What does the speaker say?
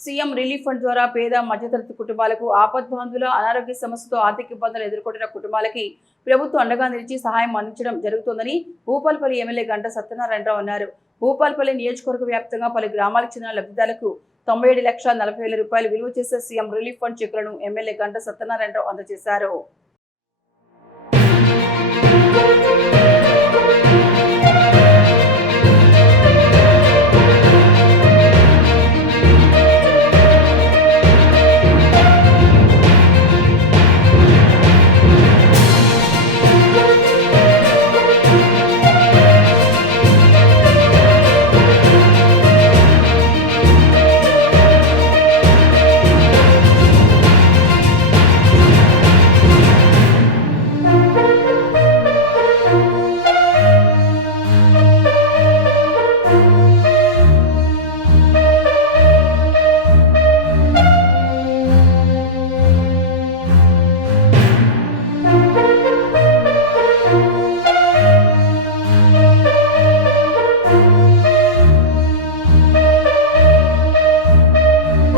CM relief fund ద్వారా పేద మధ్యతరగతి కుటుంబాలకు ఆపద్బాంధుల అనారోగ్య సమస్యతో ఆర్థిక ఇబ్బందులు ఎదుర్కొంటున్న కుటుంబాలకి ప్రభుత్వం అండగా నిలిచి సహాయం అందించడం జరుగుతోందని భూపాలపల్లి ఎమ్మెల్యే గంట సత్యనారాయణరావు అన్నారు. భూపాలపల్లి నియోజకవర్గ వ్యాప్తంగా పలు గ్రామాలకు చెందిన లబ్ధిదారులకు 97,40,000 రూపాయలు విలువ చేసే సీఎం రిలీఫ్ ఫండ్ చెక్కులను ఎమ్మెల్యే గంట సత్యనారాయణరావు అందజేశారు.